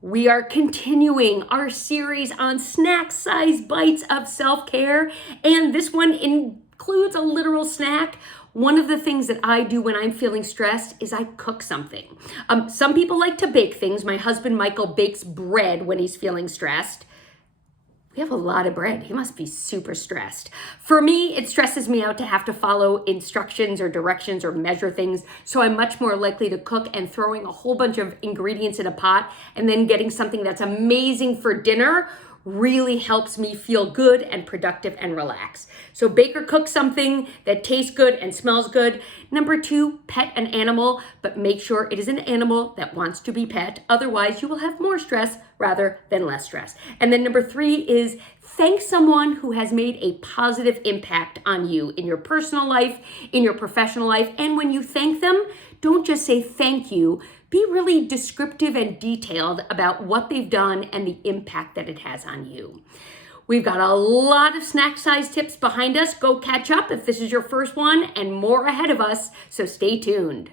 We are continuing our series on snack-sized bites of self-care, and this one includes a literal snack. One of the things that I do when I'm feeling stressed is I cook something. Some people like to bake things. My husband Michael bakes bread when he's feeling stressed. We have a lot of bread. He must be super stressed. For me, it stresses me out to have to follow instructions or directions or measure things. So I'm much more likely to cook, and throwing a whole bunch of ingredients in a pot and then getting something that's amazing for dinner really helps me feel good and productive and relaxed. So bake or cook something that tastes good and smells good. Number 2, pet an animal, but make sure it is an animal that wants to be pet. Otherwise, you will have more stress rather than less stress. And then number 3 is thank someone who has made a positive impact on you in your personal life, in your professional life. And when you thank them, don't just say thank you. Be really descriptive and detailed about what they've done and the impact that it has on you. We've got a lot of snack size tips behind us. Go catch up if this is your first one, and more ahead of us, so stay tuned.